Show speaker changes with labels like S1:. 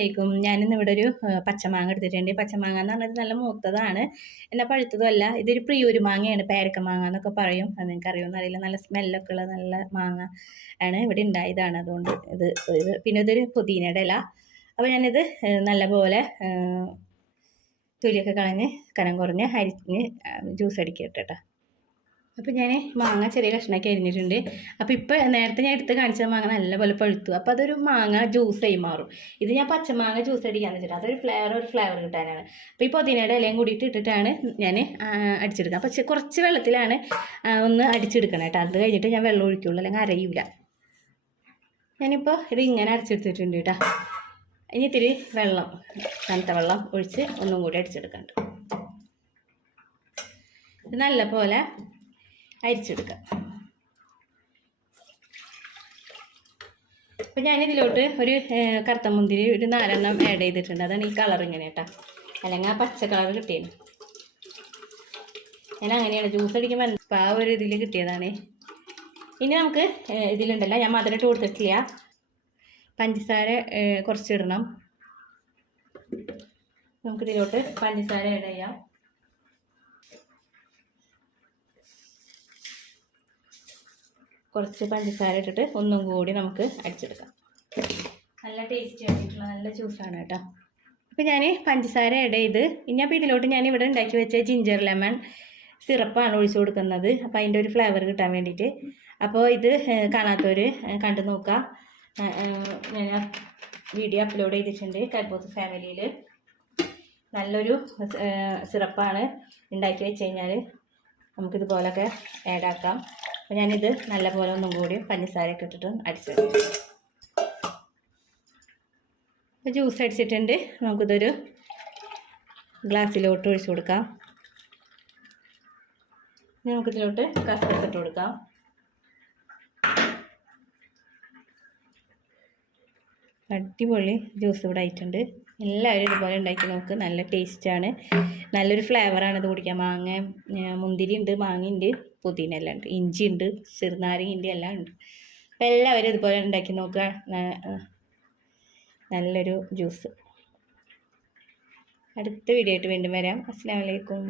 S1: അസ്സലാമലൈക്കും ഞാനിന്ന് ഇവിടെ ഒരു പച്ചമാങ്ങ എടുത്തിട്ടുണ്ട്. പച്ചമാങ്ങ എന്ന് പറഞ്ഞത് നല്ല മൂത്തതാണ്. എന്നാൽ പഴുത്തതുമല്ല ഇതൊരു പ്രിയൂര് മാങ്ങയാണ് പേരക്ക മാങ്ങ എന്നൊക്കെ പറയും. അത് നിങ്ങൾക്ക് അറിയുമെന്ന് അറിയില്ല നല്ല സ്മെല്ലൊക്കെ ഉള്ള നല്ല മാങ്ങ ആണ് ഇവിടെ ഉണ്ടായതാണ്. അതുകൊണ്ട് ഇത് ഇത് പിന്നെ ഇതൊരു പുതിനയുടെ ഇല അപ്പോൾ ഞാനിത് നല്ലപോലെ തൊലിയൊക്കെ കളഞ്ഞ് കനം കുറഞ്ഞ് അരിഞ്ഞ് ജ്യൂസ് അടിക്കട്ടെ കേട്ടോ. അപ്പോൾ ഞാൻ മാങ്ങ ചെറിയ കഷ്ണമാക്കി അരിഞ്ഞിട്ടുണ്ട്. അപ്പോൾ ഇപ്പോൾ നേരത്തെ ഞാൻ എടുത്ത് കാണിച്ച മാങ്ങ നല്ലപോലെ പഴുത്തു. അപ്പോൾ അതൊരു മാങ്ങ ജ്യൂസായി മാറും. ഇത് ഞാൻ പച്ചമാങ്ങ ജ്യൂസ് അടിക്കാന്ന് വെച്ചിട്ട്. അതൊരു ഫ്ലേവർ ഒരു ഫ്ലേവർ കിട്ടാനാണ്. അപ്പോൾ ഈ പുതിനയുടെ ഇലയും കൂടിയിട്ട് ഇട്ടിട്ടാണ് ഞാൻ അടിച്ചെടുക്കുക പക്ഷേ കുറച്ച് വെള്ളത്തിലാണ് ഒന്ന് അടിച്ചെടുക്കണം കേട്ടോ അത് കഴിഞ്ഞിട്ട് ഞാൻ വെള്ളം ഒഴിക്കുള്ളൂ. അല്ലെങ്കിൽ അരയില്ല ഞാനിപ്പോൾ ഇത് ഇങ്ങനെ അരച്ചെടുത്തിട്ടുണ്ട് കേട്ടോ ഇനി ഇത്തിരി വെള്ളം തണുത്ത വെള്ളം ഒഴിച്ച് ഒന്നും കൂടി അടിച്ചെടുക്കണ്ട്. ഇത് നല്ലപോലെ അരിച്ചെടുക്കാം. അപ്പം ഞാനിതിലോട്ട് ഒരു കറുത്ത മുന്തിരി ഒരു നാലെണ്ണം ആഡ് ചെയ്തിട്ടുണ്ട്. അതാണ് ഈ കളർ ഇങ്ങനെ കേട്ടോ അല്ലെങ്കിൽ ആ പച്ച കളർ കിട്ടിയത് ഞാൻ അങ്ങനെയാണ് ജ്യൂസ് അടിക്കുമ്പോൾ ഇപ്പം ആ ഒരു ഇതിൽ കിട്ടിയതാണ്. ഇനി നമുക്ക് ഇതിലുണ്ടല്ലോ. ഞാൻ മധുരം കൊടുത്തിട്ടില്ല. പഞ്ചസാര കുറച്ചിടണം. നമുക്കിതിലോട്ട് പഞ്ചസാര ആഡ് ചെയ്യാം. കുറച്ച് പഞ്ചസാര ഇട്ടിട്ട് ഒന്നും കൂടി നമുക്ക് അടിച്ചെടുക്കാം. നല്ല ടേസ്റ്റി ആയിട്ടുള്ള നല്ല ജ്യൂസാണ് കേട്ടോ. അപ്പോൾ ഞാൻ പഞ്ചസാര ഇട ചെയ്ത് ഇനി അപ്പോൾ ഇതിലോട്ട് ഞാൻ ഇവിടെ ഉണ്ടാക്കി വെച്ച ജിഞ്ചർ ലെമൺ സിറപ്പാണ് ഒഴിച്ചു കൊടുക്കുന്നത്. അപ്പോൾ അതിന്റെ ഒരു ഫ്ലേവർ കിട്ടാൻ വേണ്ടിയിട്ട്. അപ്പോൾ ഇത് കാണാത്തവർ കണ്ടു ഏഹ്, ഞാൻ വീഡിയോ അപ്ലോഡ് ചെയ്തിട്ടുണ്ട് കൽബോത്ത് ഫാമിലിയിൽ നല്ലൊരു സിറപ്പാണ് ഉണ്ടാക്കി വെച്ച് കഴിഞ്ഞാൽ നമുക്കിതുപോലൊക്കെ ആഡാക്കാം അപ്പോൾ ഞാനിത് നല്ലപോലെ ഒന്നും കൂടി പഞ്ചസാരയൊക്കെ ഇട്ടിട്ട് അടിച്ചെടുക്കും അപ്പോൾ ജ്യൂസ് അടിച്ചിട്ടുണ്ട്. നമുക്കിതൊരു ഗ്ലാസ്സിലോട്ട് ഒഴിച്ചു കൊടുക്കാം. ഇനി നമുക്കിതിലോട്ട് കസ്കസ് ഇട്ട് കൊടുക്കാം. അടിപൊളി ജ്യൂസ് ഇവിടെ ആയിട്ടുണ്ട്. എല്ലാവരും ഇതുപോലെ ഉണ്ടാക്കി നോക്ക്. നല്ല ടേസ്റ്റാണ് നല്ലൊരു ഫ്ലേവറാണ് ഇത് കുടിക്കാൻ. മാങ്ങ മുന്തിരി ഉണ്ട് മാങ്ങയുണ്ട്. പുതിന എല്ലാം ഉണ്ട്. ഇഞ്ചി ഉണ്ട് ചെറുനാരങ്ങ എല്ലാം ഉണ്ട്. അപ്പം എല്ലാവരും ഇതുപോലെ ഉണ്ടാക്കി നോക്കുക. നല്ലൊരു ജ്യൂസ്. അടുത്ത വീഡിയോ ആയിട്ട് വീണ്ടും വരാം. അസ്സാം വലൈക്കും